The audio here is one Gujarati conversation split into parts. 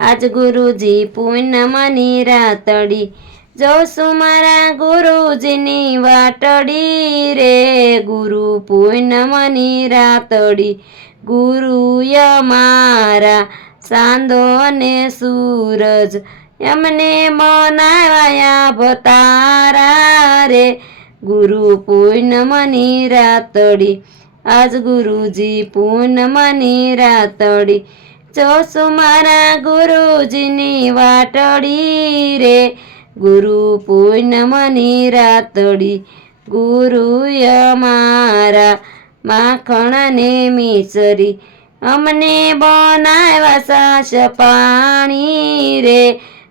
આજ ગુરુજી પૂનમની રાતડી જોશું મારા ગુરુજીની વાટડી રે ગુરુ પૂનમની રાતડી ગુરુય મારા સાંદો અને સૂરજ એમને મનાવાયા ભતારા રે ગુરુ પૂનમની રાતડી આજ ગુરુજી પૂનમની રાતડી જોશું મારા ગુરુજીની વાટડી રે ગુરુ પૂનમની રાતડી ગુરુય મારા માખણને મિસરી અમને બનાવ્યા સાસ પાણી રે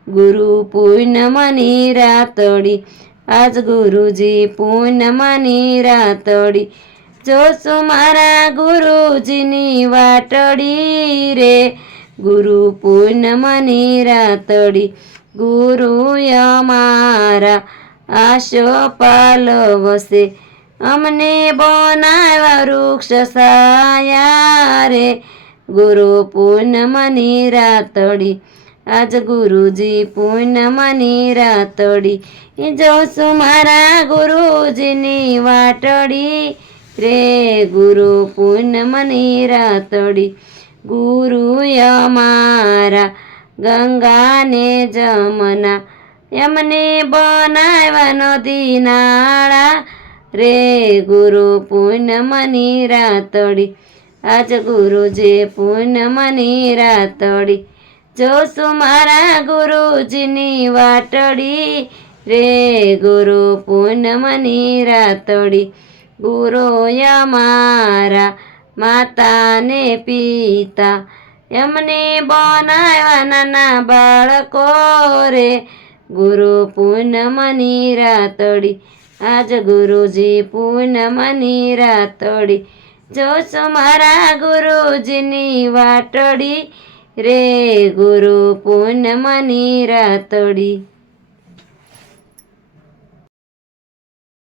ગુરુ પૂનમની રાતડી આજ ગુરુજી પૂનમની રાતડી જોશું મારા ગુરુજીની વાટડી રે ગુરુ પૂનમની રાતડી ગુરુય મારા આશો પાલવશે અમને બનાવ્યા વૃક્ષ સાયા રે ગુરુ પૂનમની રાતડી આજ ગુરુજી પૂનમની રાતડી જોશું મારા ગુરુજીની વાટડી રે ગુરુ પૂનમની રાતડી ગુરુય મારા ગંગાને જમના એમને બનાવ્યા નદી નાળા રે ગુરુ પૂનમની રાતડી આજ ગુરુજી પૂનમની રાતડી જોશું મારા ગુરુજીની વાટડી રે ગુરુ પૂનમની રાતડી ગુરુય મારા માતાને પિતા એમને બનાવ્યા નાના બાળકો રે ગુરુ પૂનમની રાતડી આજ ગુરુજી પૂનમની રાતડી જોશું મારા ગુરુજીની વાટડી રે ગુરુ પૂનમની રાતડી।